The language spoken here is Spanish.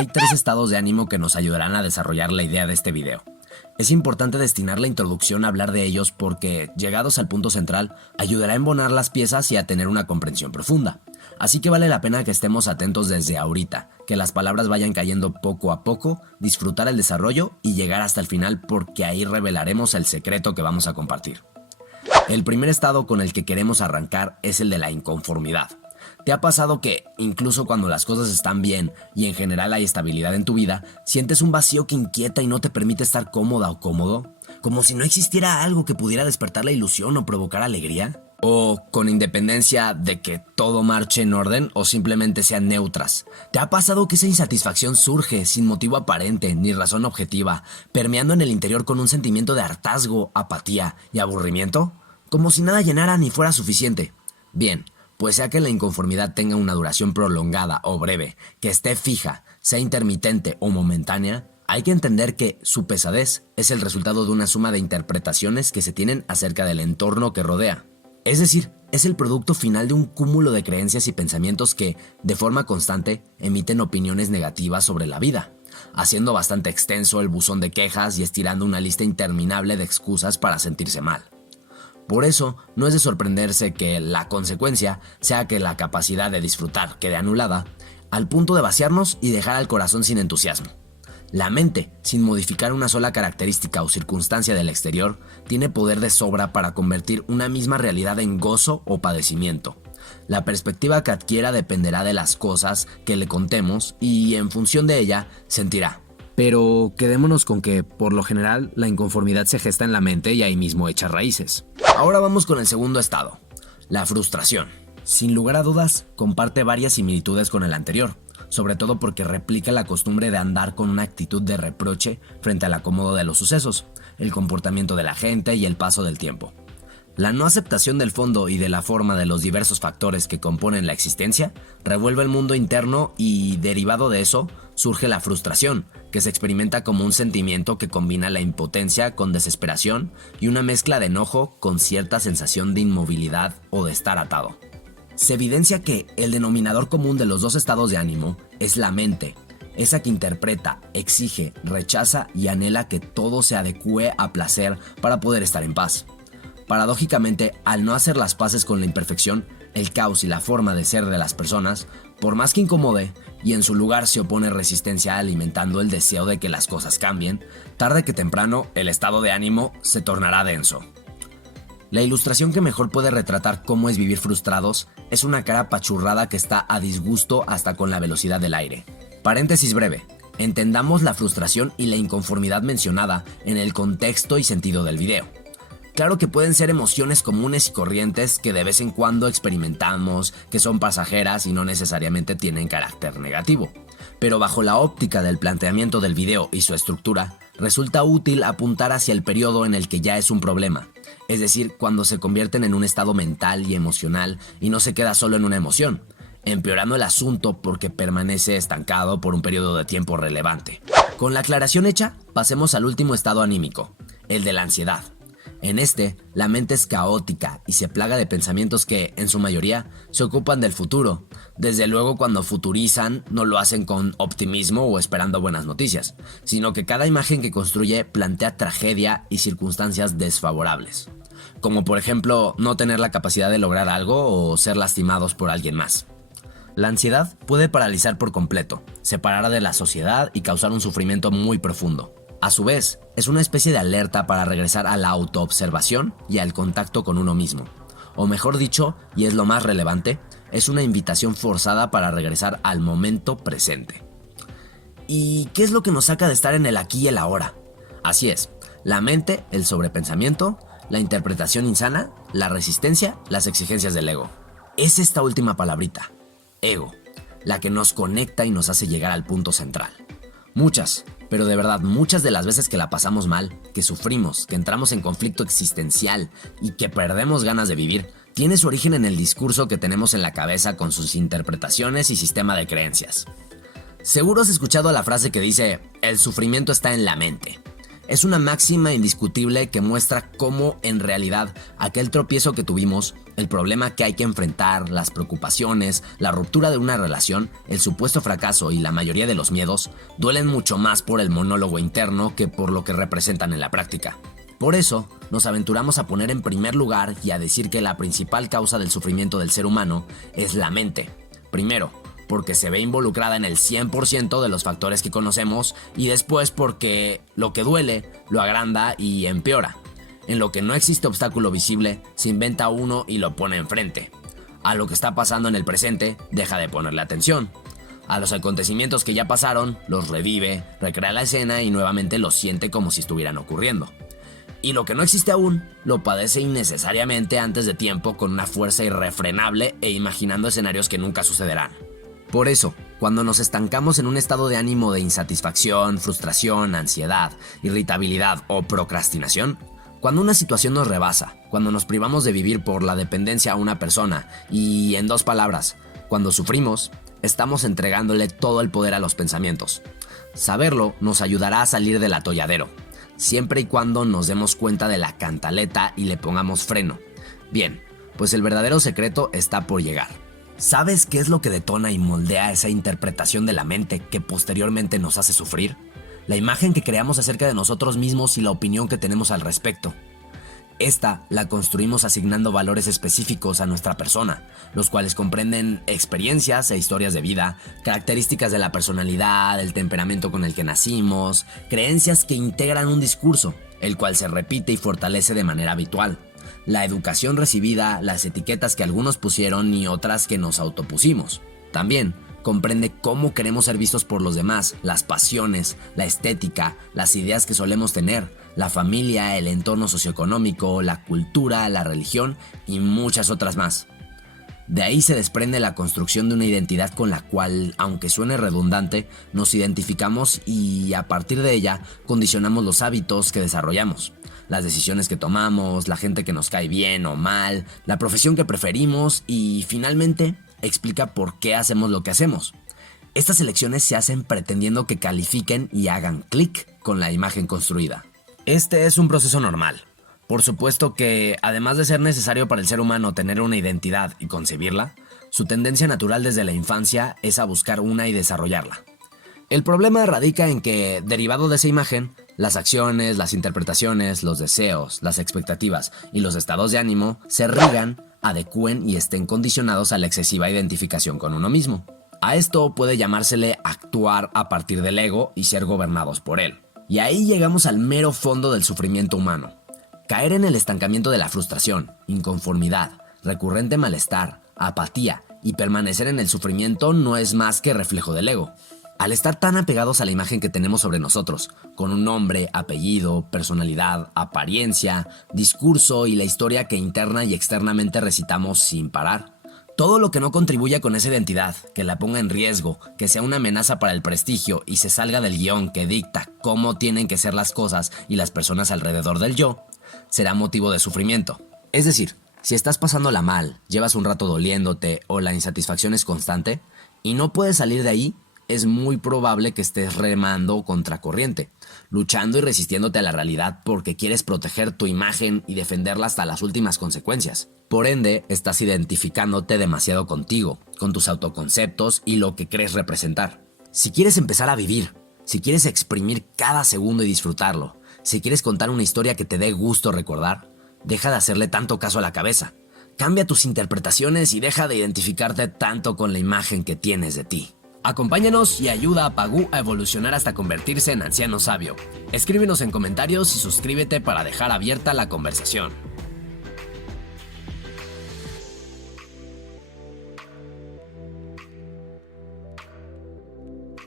hay 3 estados de ánimo que nos ayudarán a desarrollar la idea de este video. Es importante destinar la introducción a hablar de ellos porque, llegados al punto central, ayudará a embonar las piezas y a tener una comprensión profunda. Así que vale la pena que estemos atentos desde ahorita, que las palabras vayan cayendo poco a poco, disfrutar el desarrollo y llegar hasta el final porque ahí revelaremos el secreto que vamos a compartir. El primer estado con el que queremos arrancar es el de la inconformidad. ¿Te ha pasado que, incluso cuando las cosas están bien y en general hay estabilidad en tu vida, sientes un vacío que inquieta y no te permite estar cómoda o cómodo? ¿Como si no existiera algo que pudiera despertar la ilusión o provocar alegría? ¿O con independencia de que todo marche en orden o simplemente sean neutras? ¿Te ha pasado que esa insatisfacción surge sin motivo aparente ni razón objetiva, permeando en el interior con un sentimiento de hartazgo, apatía y aburrimiento? Como si nada llenara ni fuera suficiente. Bien, pues sea que la inconformidad tenga una duración prolongada o breve, que esté fija, sea intermitente o momentánea, hay que entender que su pesadez es el resultado de una suma de interpretaciones que se tienen acerca del entorno que rodea. Es decir, es el producto final de un cúmulo de creencias y pensamientos que, de forma constante, emiten opiniones negativas sobre la vida, haciendo bastante extenso el buzón de quejas y estirando una lista interminable de excusas para sentirse mal. Por eso, no es de sorprenderse que la consecuencia sea que la capacidad de disfrutar quede anulada, al punto de vaciarnos y dejar al corazón sin entusiasmo. La mente, sin modificar una sola característica o circunstancia del exterior, tiene poder de sobra para convertir una misma realidad en gozo o padecimiento. La perspectiva que adquiera dependerá de las cosas que le contemos y, en función de ella, sentirá. Pero quedémonos con que, por lo general, la inconformidad se gesta en la mente y ahí mismo echa raíces. Ahora vamos con el segundo estado, la frustración. Sin lugar a dudas, comparte varias similitudes con el anterior, sobre todo porque replica la costumbre de andar con una actitud de reproche frente al acomodo de los sucesos, el comportamiento de la gente y el paso del tiempo. La no aceptación del fondo y de la forma de los diversos factores que componen la existencia revuelve el mundo interno y, derivado de eso, surge la frustración, que se experimenta como un sentimiento que combina la impotencia con desesperación y una mezcla de enojo con cierta sensación de inmovilidad o de estar atado. Se evidencia que el denominador común de los dos estados de ánimo es la mente, esa que interpreta, exige, rechaza y anhela que todo se adecúe a placer para poder estar en paz. Paradójicamente, al no hacer las paces con la imperfección, el caos y la forma de ser de las personas, por más que incomode, y en su lugar se opone resistencia alimentando el deseo de que las cosas cambien, tarde que temprano el estado de ánimo se tornará denso. La ilustración que mejor puede retratar cómo es vivir frustrados es una cara apachurrada que está a disgusto hasta con la velocidad del aire. Paréntesis breve, entendamos la frustración y la inconformidad mencionada en el contexto y sentido del video. Claro que pueden ser emociones comunes y corrientes que de vez en cuando experimentamos, que son pasajeras y no necesariamente tienen carácter negativo. Pero bajo la óptica del planteamiento del video y su estructura, resulta útil apuntar hacia el periodo en el que ya es un problema, es decir, cuando se convierten en un estado mental y emocional y no se queda solo en una emoción, empeorando el asunto porque permanece estancado por un periodo de tiempo relevante. Con la aclaración hecha, pasemos al último estado anímico, el de la ansiedad. En este, la mente es caótica y se plaga de pensamientos que, en su mayoría, se ocupan del futuro. Desde luego, cuando futurizan, no lo hacen con optimismo o esperando buenas noticias, sino que cada imagen que construye plantea tragedia y circunstancias desfavorables. Como por ejemplo, no tener la capacidad de lograr algo o ser lastimados por alguien más. La ansiedad puede paralizar por completo, separar de la sociedad y causar un sufrimiento muy profundo. A su vez, es una especie de alerta para regresar a la autoobservación y al contacto con uno mismo. O mejor dicho, y es lo más relevante, es una invitación forzada para regresar al momento presente. ¿Y qué es lo que nos saca de estar en el aquí y el ahora? Así es, la mente, el sobrepensamiento, la interpretación insana, la resistencia, las exigencias del ego. Es esta última palabrita, ego, la que nos conecta y nos hace llegar al punto central. Muchas, pero de verdad muchas de las veces que la pasamos mal, que sufrimos, que entramos en conflicto existencial y que perdemos ganas de vivir, tiene su origen en el discurso que tenemos en la cabeza con sus interpretaciones y sistema de creencias. Seguro has escuchado la frase que dice, el sufrimiento está en la mente. Es una máxima indiscutible que muestra cómo en realidad aquel tropiezo que tuvimos, el problema que hay que enfrentar, las preocupaciones, la ruptura de una relación, el supuesto fracaso y la mayoría de los miedos duelen mucho más por el monólogo interno que por lo que representan en la práctica. Por eso, nos aventuramos a poner en primer lugar y a decir que la principal causa del sufrimiento del ser humano es la mente. Primero, porque se ve involucrada en el 100% de los factores que conocemos, y después porque lo que duele lo agranda y empeora. En lo que no existe obstáculo visible, se inventa uno y lo pone enfrente. A lo que está pasando en el presente, deja de ponerle atención. A los acontecimientos que ya pasaron, los revive, recrea la escena y nuevamente los siente como si estuvieran ocurriendo. Y lo que no existe aún, lo padece innecesariamente antes de tiempo con una fuerza irrefrenable e imaginando escenarios que nunca sucederán. Por eso, cuando nos estancamos en un estado de ánimo de insatisfacción, frustración, ansiedad, irritabilidad o procrastinación, cuando una situación nos rebasa, cuando nos privamos de vivir por la dependencia a una persona y, en dos palabras, cuando sufrimos, estamos entregándole todo el poder a los pensamientos. Saberlo nos ayudará a salir del atolladero, siempre y cuando nos demos cuenta de la cantaleta y le pongamos freno. Bien, pues el verdadero secreto está por llegar. ¿Sabes qué es lo que detona y moldea esa interpretación de la mente que posteriormente nos hace sufrir? La imagen que creamos acerca de nosotros mismos y la opinión que tenemos al respecto. Esta la construimos asignando valores específicos a nuestra persona, los cuales comprenden experiencias e historias de vida, características de la personalidad, el temperamento con el que nacimos, creencias que integran un discurso, el cual se repite y fortalece de manera habitual. La educación recibida, las etiquetas que algunos pusieron y otras que nos autopusimos. También comprende cómo queremos ser vistos por los demás, las pasiones, la estética, las ideas que solemos tener, la familia, el entorno socioeconómico, la cultura, la religión y muchas otras más. De ahí se desprende la construcción de una identidad con la cual, aunque suene redundante, nos identificamos y a partir de ella condicionamos los hábitos que desarrollamos, las decisiones que tomamos, la gente que nos cae bien o mal, la profesión que preferimos y finalmente explica por qué hacemos lo que hacemos. Estas elecciones se hacen pretendiendo que califiquen y hagan clic con la imagen construida. Este es un proceso normal. Por supuesto que, además de ser necesario para el ser humano tener una identidad y concebirla, su tendencia natural desde la infancia es a buscar una y desarrollarla. El problema radica en que, derivado de esa imagen, las acciones, las interpretaciones, los deseos, las expectativas y los estados de ánimo se rigan, adecúen y estén condicionados a la excesiva identificación con uno mismo. A esto puede llamársele actuar a partir del ego y ser gobernados por él. Y ahí llegamos al mero fondo del sufrimiento humano. Caer en el estancamiento de la frustración, inconformidad, recurrente malestar, apatía y permanecer en el sufrimiento no es más que reflejo del ego. Al estar tan apegados a la imagen que tenemos sobre nosotros, con un nombre, apellido, personalidad, apariencia, discurso y la historia que interna y externamente recitamos sin parar. Todo lo que no contribuya con esa identidad, que la ponga en riesgo, que sea una amenaza para el prestigio y se salga del guión que dicta cómo tienen que ser las cosas y las personas alrededor del yo, será motivo de sufrimiento. Es decir, si estás pasándola mal, llevas un rato doliéndote o la insatisfacción es constante y no puedes salir de ahí, es muy probable que estés remando contracorriente, luchando y resistiéndote a la realidad porque quieres proteger tu imagen y defenderla hasta las últimas consecuencias. Por ende, estás identificándote demasiado contigo, con tus autoconceptos y lo que crees representar. Si quieres empezar a vivir, si quieres exprimir cada segundo y disfrutarlo, si quieres contar una historia que te dé gusto recordar, deja de hacerle tanto caso a la cabeza. Cambia tus interpretaciones y deja de identificarte tanto con la imagen que tienes de ti. Acompáñanos y ayuda a Pagú a evolucionar hasta convertirse en anciano sabio. Escríbenos en comentarios y suscríbete para dejar abierta la conversación.